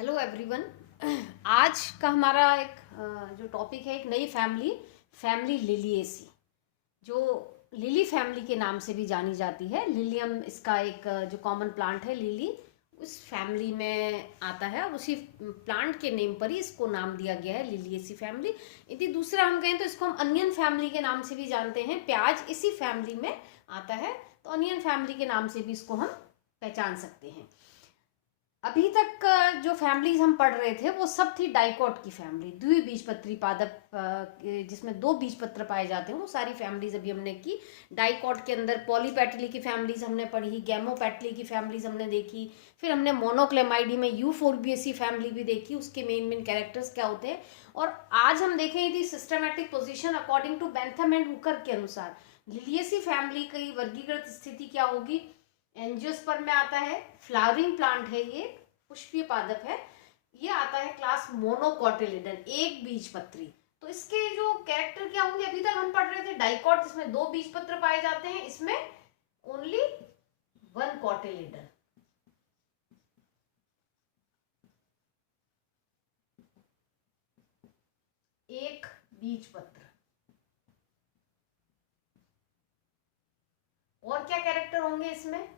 Hello everyone. आज का हमारा एक जो टॉपिक है, एक नई फैमिली लिलिएसी, जो लिली फैमिली के नाम से भी जानी जाती है। लिलियम इसका एक जो कॉमन प्लांट है, लिली उस फैमिली में आता है और उसी प्लांट के नेम पर ही इसको नाम दिया गया है, लिलिएसी फैमिली। यदि दूसरा हम कहें तो इसको हम अनियन फैमिली के नाम से भी जानते हैं। प्याज इसी फैमिली में आता है, तो अनियन फैमिली के नाम से भी इसको हम पहचान सकते हैं। अभी तक जो फैमिलीज हम पढ़ रहे थे वो सब थी डाइकॉट की फैमिली, द्विबीजपत्री पादप, जिसमें 2 बीजपत्र पाए जाते हैं, वो सारी फैमिलीज अभी हमने की। डाइकॉट के अंदर पॉलीपेटली की फैमिलीज हमने पढ़ी, गैमोपेटली की फैमिलीज हमने देखी, फिर हमने मोनोक्लेमाइडी में यूफोर्बिएसी फैमिली भी देखी, उसके मेन कैरेक्टर्स क्या होते हैं। और आज हम देखें यदि systematic position according to Bentham and Hooker के अनुसार लिलिएसी फैमिली की वर्गीकृत स्थिति क्या होगी। एंजियोस्पर्म में आता है, फ्लावरिंग प्लांट है, ये पुष्पीय पादप है, ये आता है क्लास मोनोकोटिलिडन, एक बीजपत्री। तो इसके जो कैरेक्टर क्या होंगे, अभी तक हम पढ़ रहे थे डाइकॉट जिसमें 2 बीजपत्र पाए जाते हैं, इसमें ओनली 1 कोटिलिडन। एक बीजपत्र। और क्या कैरेक्टर होंगे इसमें,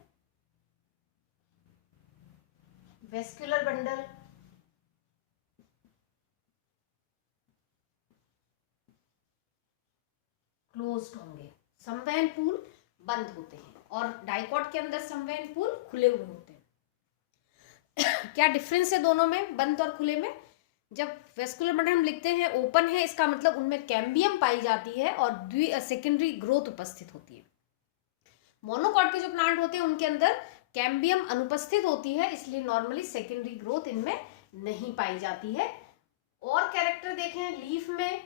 वेस्कुलर बंडल, क्लोज्ड होंगे, संवहन पूल बंद होते हैं, और डाइकॉट के अंदर संवहन पूल खुले हुए होते हैं। क्या डिफरेंस है दोनों में, बंद और खुले में। जब वेस्कुलर बंडल हम लिखते हैं ओपन है, इसका मतलब उनमें कैम्बियम पाई जाती है और सेकेंडरी ग्रोथ उपस्थित होती है। मोनोकॉट के जो प्लांट होते हैं उनके अंदर कैम्बियम अनुपस्थित होती है, इसलिए नॉर्मली सेकेंडरी ग्रोथ इनमें नहीं पाई जाती है। और कैरेक्टर देखें, लीफ में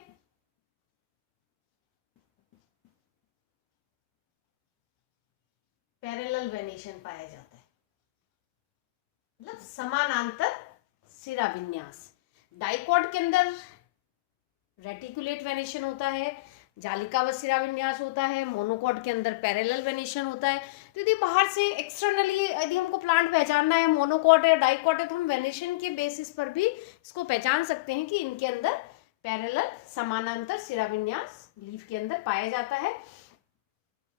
पैरेलल वेनेशन पाया जाता है, मतलब समानांतर सिरा विन्यास। डाइकॉट के अंदर रेटिकुलेट वेनेशन होता है, जालिकावत सिरा विन्यास होता है। मोनोकॉट के अंदर पैरेलल वेनेशन होता है। तो यदि बाहर से एक्सटर्नली यदि हमको प्लांट पहचानना है, मोनोकॉट है डाइकॉट है, तो हम वेनेशन के बेसिस पर भी इसको पहचान सकते हैं कि इनके अंदर पैरेलल समानांतर सिरा विन्यास लीफ के अंदर पाया जाता है।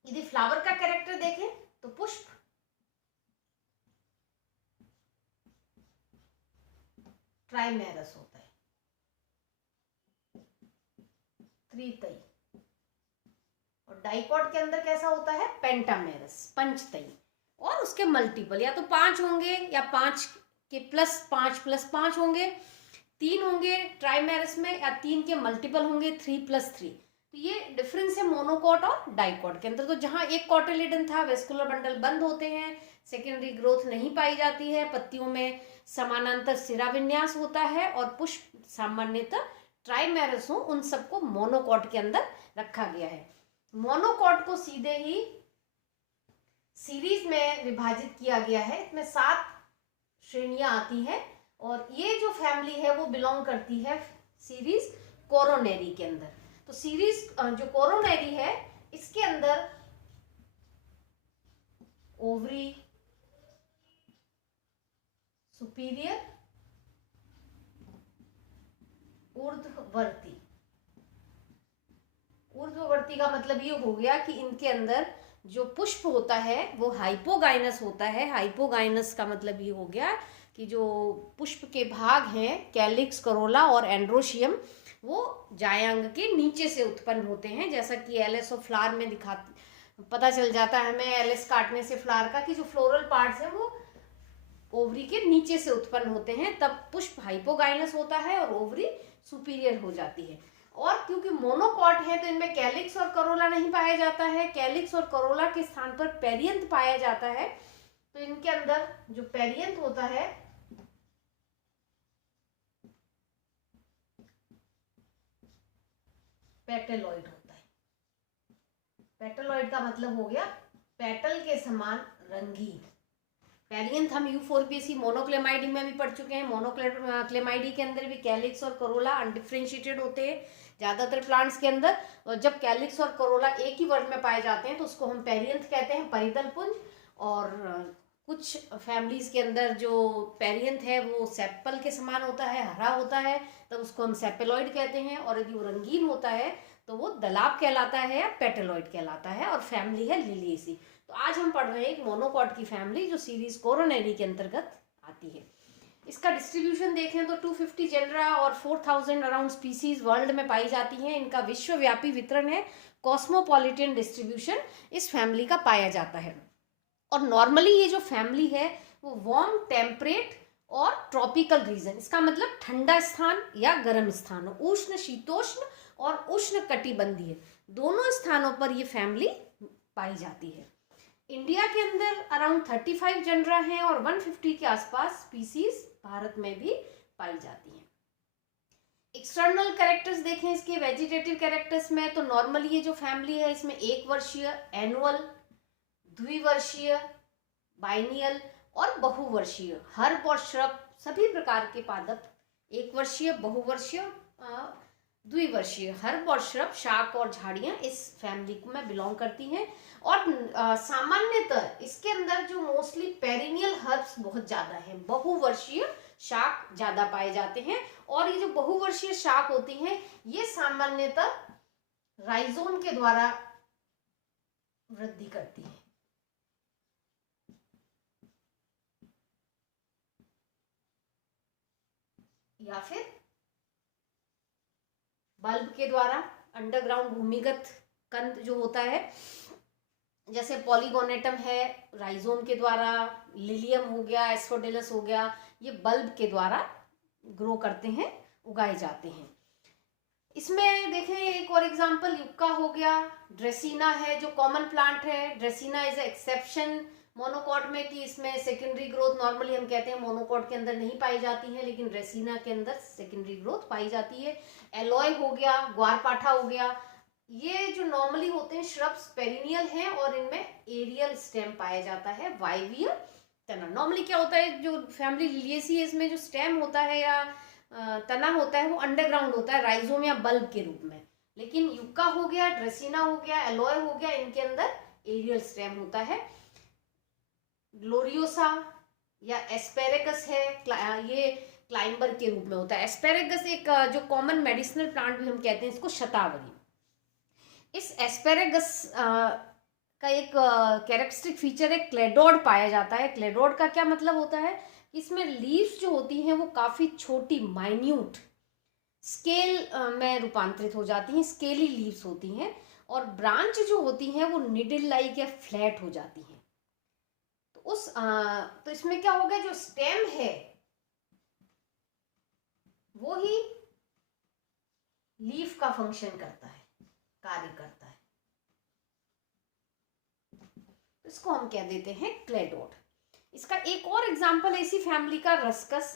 यदि फ्लावर का कैरेक्टर देखें तो पुष्प ट्राइमेरस होता है, त्रितई। और डाइकॉट के अंदर कैसा होता है, पेंटामेरस, पंचतई। और उसके मल्टीपल या तो 5 होंगे या 5 के +5 होंगे, 3 होंगे ट्राइमेरस में, या 3 के मल्टीपल होंगे, 3+3। तो ये डिफरेंस है मोनोकॉट और डाइकॉट के अंदर। तो जहां एक कॉटिलिडन था, वेस्कुलर बंडल बंद होते हैं, सेकेंडरी ग्रोथ नहीं पाई जाती है, पत्तियों में समानांतर सिरा विन्यास होता है, और पुष्प सामान्यतः ट्राइमेरस हो, उन सबको मोनोकॉट के अंदर रखा गया है। मोनोकॉट को सीधे ही सीरीज में विभाजित किया गया है, इसमें 7 श्रेणियां आती है, और ये जो फैमिली है वो बिलोंग करती है सीरीज कोरोनेरी के अंदर। तो सीरीज जो कोरोनेरी है, इसके अंदर ओवरी, सुपीरियर, ऊर्ध्ववर्ती। ऊर्ध्ववर्ती का मतलब ये हो गया कि इनके अंदर जो पुष्प होता है वो हाइपोगाइनस होता है। हाइपोगाइनस का मतलब ये हो गया कि जो पुष्प के भाग हैं, कैलिक्स, करोला और एंड्रोशियम, वो जायांग के नीचे से उत्पन्न होते हैं, जैसा कि एलिस ऑफ फ्लावर में पता चल जाता है हमें एलिस काटने से फ्लावर का, कि जो फ्लोरल पार्ट्स है वो ओवरी के नीचे से उत्पन्न होते हैं, तब पुष्प हाइपोगाइनस होता है और ओवरी सुपीरियर हो जाती है। और क्योंकि मोनोकॉट है तो इनमें कैलिक्स और करोला नहीं पाया जाता है, कैलिक्स और करोला के स्थान पर पेरियंथ पाया जाता है। तो इनके अंदर जो पेरियंथ होता है पेटेलॉइड होता है। पेटेलॉइड का मतलब हो गया पेटल के समान रंगीन। पेरियंथ हम यूफोर्बिएसी मोनोक्लेमाइडी में भी पढ़ चुके हैं। मोनोक्लेमाइडी के अंदर भी कैलिक्स और करोला अनडिफरेंशिएटेड होते हैं ज्यादातर प्लांट्स के अंदर, और जब कैलिक्स और करोला एक ही वर्ड में पाए जाते हैं तो उसको हम पेरियंथ कहते हैं, परितल पुंज। और कुछ फैमिलीज के अंदर जो पेरियंथ है वो सेपल के समान होता है, हरा होता है, तब उसको हम सेपेलॉइड कहते हैं। और यदि वो रंगीन होता है तो वो दलाप कहलाता है या पेटेलॉइड कहलाता है, और फैमिली है लिलिएसी। तो आज हम पढ़ रहे हैं एक मोनोकॉट की फैमिली जो सीरीज कोरोनेरी के अंतर्गत आती है। इसका डिस्ट्रीब्यूशन देखें तो 250 जेनरा और 4000 अराउंड स्पीसीज वर्ल्ड में पाई जाती हैं। इनका विश्वव्यापी वितरण है, कॉस्मोपॉलिटन डिस्ट्रीब्यूशन इस फैमिली का पाया जाता है। और नॉर्मली ये जो फैमिली है वो वार्म, टेम्परेट और ट्रॉपिकल रीजन, इसका मतलब ठंडा स्थान या गर्म स्थान, उष्ण शीतोष्ण और उष्ण कटिबंधीय दोनों स्थानों पर ये फैमिली पाई जाती है। इंडिया के अंदर अराउंड 35 जनरा हैं और 150 के आसपास स्पीसीज भारत में भी पाई जाती हैं। एक्सटर्नल कैरेक्टर्स देखें इसके वेजिटेटिव कैरेक्टर्स में, तो नॉर्मली ये जो फैमिली है इसमें 1 वर्षीय, एनुअल, द्विवर्षीय, बाइनियल और बहुवर्षीय हर्ब और श्रब सभी प्रकार के पादप, 1 वर्षीय, बहुवर्षीय, द्विवर्षीय हर्ब और श्रब, शाक और झाड़ियां इस फैमिली को में बिलोंग करती हैं। और सामान्यतः इसके अंदर जो मोस्टली पेरिनियल हर्ब्स बहुत ज्यादा हैं, बहुवर्षीय शाक ज्यादा पाए जाते हैं। और ये जो बहुवर्षीय शाक होती हैं ये सामान्यतः राइजोम के द्वारा वृद्धि करती है, या फिर बल्ब के द्वारा, अंडरग्राउंड भूमिगत कंद जो होता है, जैसे पॉलीगोनेटम है राइजोम के द्वारा, लिलियम हो गया, एस्फोडेलस हो गया, ये बल्ब के द्वारा ग्रो करते हैं, उगाए जाते हैं। इसमें देखें एक और एग्जांपल युक्का हो गया, ड्रेसिना है जो कॉमन प्लांट है। ड्रेसिना इज एक्सेप्शन मोनोकॉट में कि इसमें सेकेंडरी ग्रोथ नॉर्मली हम कहते हैं मोनोकॉट के अंदर नहीं पाई जाती है, लेकिन ड्रेसिना के अंदर सेकेंडरी ग्रोथ पाई जाती है। एलॉय हो गया, ग्वारपाठा हो गया, ये जो नॉर्मली होते हैं श्रब्स पेरिनियल हैं और इनमें एरियल स्टेम पाया जाता है, वायवीय तना। नॉर्मली क्या होता है जो फैमिली लिलिएसी है इसमें जो स्टेम होता है या तना होता है वो अंडरग्राउंड होता है राइजोम या बल्ब के रूप में, लेकिन युक्का हो गया, ड्रेसिना हो गया, एलॉय हो गया, इनके अंदर एरियल स्टेम होता है। ग्लोरियोसा या एस्पेरेगस है, ये क्लाइंबर के रूप में होता है। एस्पेरेगस एक जो कॉमन मेडिसिनल प्लांट भी हम कहते हैं इसको शतावरी। इस एस्पेरेगस का एक कैरेक्टरिस्टिक फीचर है क्लेडोड पाया जाता है। क्लेडोड का क्या मतलब होता है कि इसमें लीव्स जो होती हैं वो काफ़ी छोटी, माइन्यूट स्केल में रूपांतरित हो जाती हैं, स्केली लीव्स होती हैं, और ब्रांच जो होती हैं वो निडल लाइक या फ्लैट हो जाती हैं। तो इसमें क्या होगा, जो स्टेम है वो ही लीफ का फंक्शन करता है, कार्य करता है। तो इसको हम कह देते हैं क्लेडोड। इसका एक और एग्जांपल ऐसी फैमिली का रस्कस,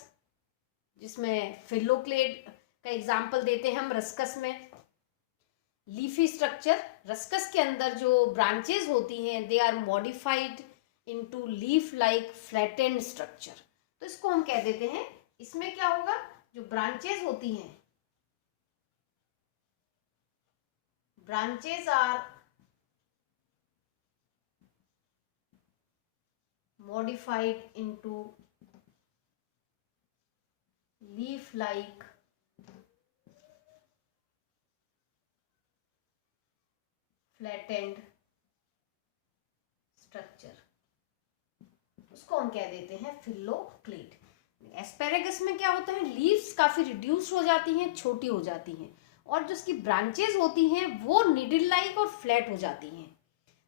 जिसमें फिलोक्लेड का एग्जांपल देते हैं हम रस्कस में। लीफी स्ट्रक्चर, रस्कस के अंदर जो ब्रांचेस होती हैं they are modified into leaf like flattened structure. तो इसको हम कह देते हैं, इसमें क्या होगा, जो ब्रांचेस होती हैं, branches are modified into leaf like flattened structure, उसको हम कह देते हैं फिलोक्लेड। एस्पेरेगस में क्या होता है, लीव्स काफी रिड्यूस हो जाती हैं, छोटी हो जाती हैं, और जो उसकी ब्रांचेस होती हैं वो निडल लाइक और फ्लैट हो जाती हैं।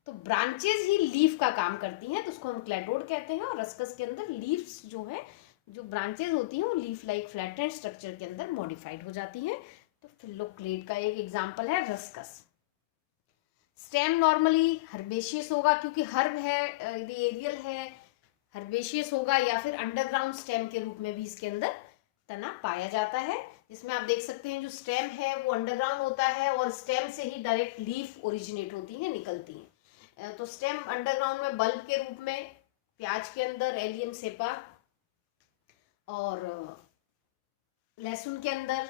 तो ब्रांचेस ही लीफ का काम करती हैं, तो उसको हम क्लेडोड कहते हैं। और रस्कस के अंदर लीव्स जो है, जो ब्रांचेस होती हैं वो लीफ लाइक फ्लैटेंड स्ट्रक्चर के अंदर मॉडिफाइड हो जाती हैं। तो फिलोक्लेड का एक एग्जाम्पल है रस्कस। स्टेम नॉर्मली हर्बेशियस होगा, क्योंकि हर्ब है, यदि एरियल है हर्बेशियस होगा, या फिर अंडरग्राउंड स्टेम के रूप में भी इसके अंदर तना पाया जाता है, जिसमें आप देख सकते हैं जो स्टेम है वो अंडरग्राउंड होता है और स्टेम से ही डायरेक्ट लीफ ओरिजिनेट होती है, निकलती हैं। तो स्टेम अंडरग्राउंड में बल्ब के रूप में, प्याज के अंदर एलियम सेपा, और लहसुन के अंदर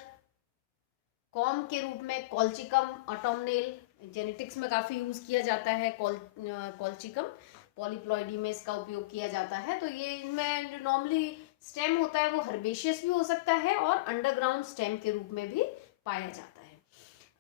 कॉम के रूप में कॉल्चिकम ऑटोमनेल, जेनेटिक्स में काफ़ी यूज़ किया जाता है कॉल्चिकम। पॉलीप्लॉइडी में इसका उपयोग किया जाता है। तो ये इनमें जो नॉर्मली स्टेम होता है वो हर्बेशियस भी हो सकता है और अंडरग्राउंड स्टेम के रूप में भी पाया जाता है।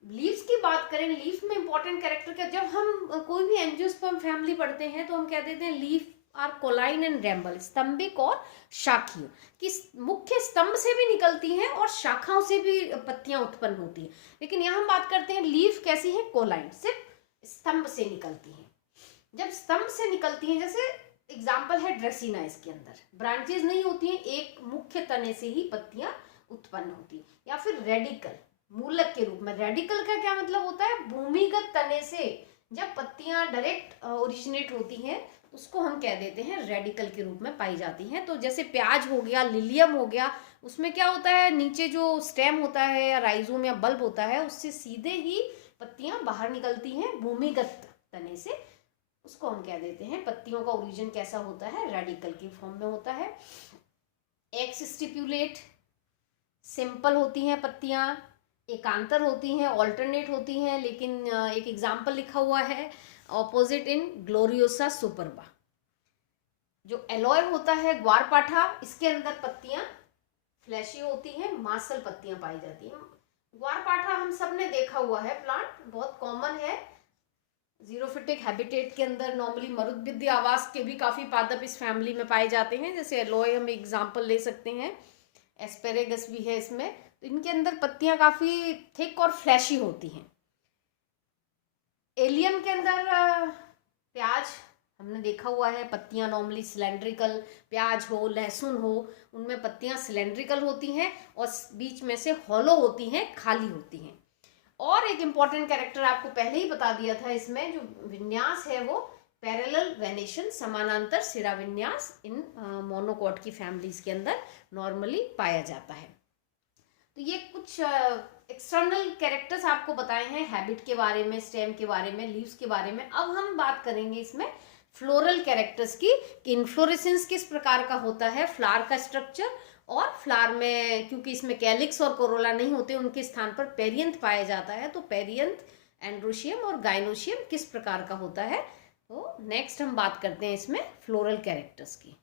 लीव्स की बात करें, लीफ में इंपॉर्टेंट कैरेक्टर क्या, जब हम कोई भी एंजियोस्पर्म फैमिली पढ़ते हैं तो हम कह देते हैं leaf are cauline and ramal, स्तंभिक और शाखीय, कि मुख्य स्तंभ से भी निकलती हैं और शाखाओं से भी पत्तियां उत्पन्न होती हैं। लेकिन यहाँ हम बात करते हैं लीफ कैसी है, कोलाइन, सिर्फ स्तंभ से निकलती हैं। जब स्तंभ से निकलती हैं, जैसे एग्जाम्पल है ड्रेसिना, इसके अंदर ब्रांचेज नहीं होती हैं, एक मुख्य तने से ही पत्तियां उत्पन्न होती हैं। या फिर रेडिकल, मूलक के रूप में। रेडिकल का क्या मतलब होता है, भूमिगत तने से जब पत्तियां डायरेक्ट ओरिजिनेट होती हैं उसको हम कह देते हैं रेडिकल के रूप में पाई जाती हैं। तो जैसे प्याज हो गया, लिलियम हो गया, उसमें क्या होता है, नीचे जो स्टेम होता है या राइजोम या बल्ब होता है उससे सीधे ही पत्तियां बाहर निकलती हैं भूमिगत तने से, उसको हम कह देते हैं। पत्तियों का ओरिजिन कैसा होता है, रेडिकल के फॉर्म में होता है। एक्स स्टिपुलेट, सिंपल होती हैं पत्तियां, एकांतर होती हैं, ऑल्टरनेट होती हैं। लेकिन एक एग्जाम्पल लिखा हुआ है ऑपोजिट इन ग्लोरियोसा सुपरबा। जो एलॉय होता है ग्वारपाठा, इसके अंदर पत्तियां फ्लैशी होती हैं, मासल पत्तियां पाई जाती हैं। ग्वारपाठा हम सब ने देखा हुआ है, प्लांट बहुत कॉमन है जीरोफिटिक हैबिटेट के अंदर। नॉर्मली मरुद्भिद्य आवास के भी काफी पादप इस फैमिली में पाए जाते हैं, जैसे एलॉय हम एग्जाम्पल ले सकते हैं, एस्पेरेगस भी है इसमें। तो इनके अंदर पत्तियां काफी थिक और फ्लैशी होती हैं। एलियम के अंदर प्याज हमने देखा हुआ है, पत्तियां नॉर्मली सिलेंड्रिकल, प्याज हो, लहसुन हो, उनमें पत्तियां सिलेंड्रिकल होती हैं और बीच में से हॉलो होती हैं, खाली होती हैं। और एक इम्पॉर्टेंट कैरेक्टर आपको पहले ही बता दिया था, इसमें जो विन्यास है वो पैरेलल वेनेशन, समानांतर सिरा विन्यास इन मोनोकॉट की फैमिलीज के अंदर नॉर्मली पाया जाता है। तो ये कुछ एक्सटर्नल कैरेक्टर्स आपको बताए हैं हैबिट के बारे में, स्टेम के बारे में, लीव्स के बारे में। अब हम बात करेंगे इसमें फ्लोरल कैरेक्टर्स की, कि इन्फ्लोरेसेंस किस प्रकार का होता है, फ्लावर का स्ट्रक्चर, और फ्लावर में क्योंकि इसमें कैलिक्स और कोरोला नहीं होते, उनके स्थान पर पेरियंथ पाया जाता है। तो पेरियंथ, एंड्रोशियम और गाइनोशियम किस प्रकार का होता है। तो नेक्स्ट हम बात करते हैं इसमें फ्लोरल कैरेक्टर्स की।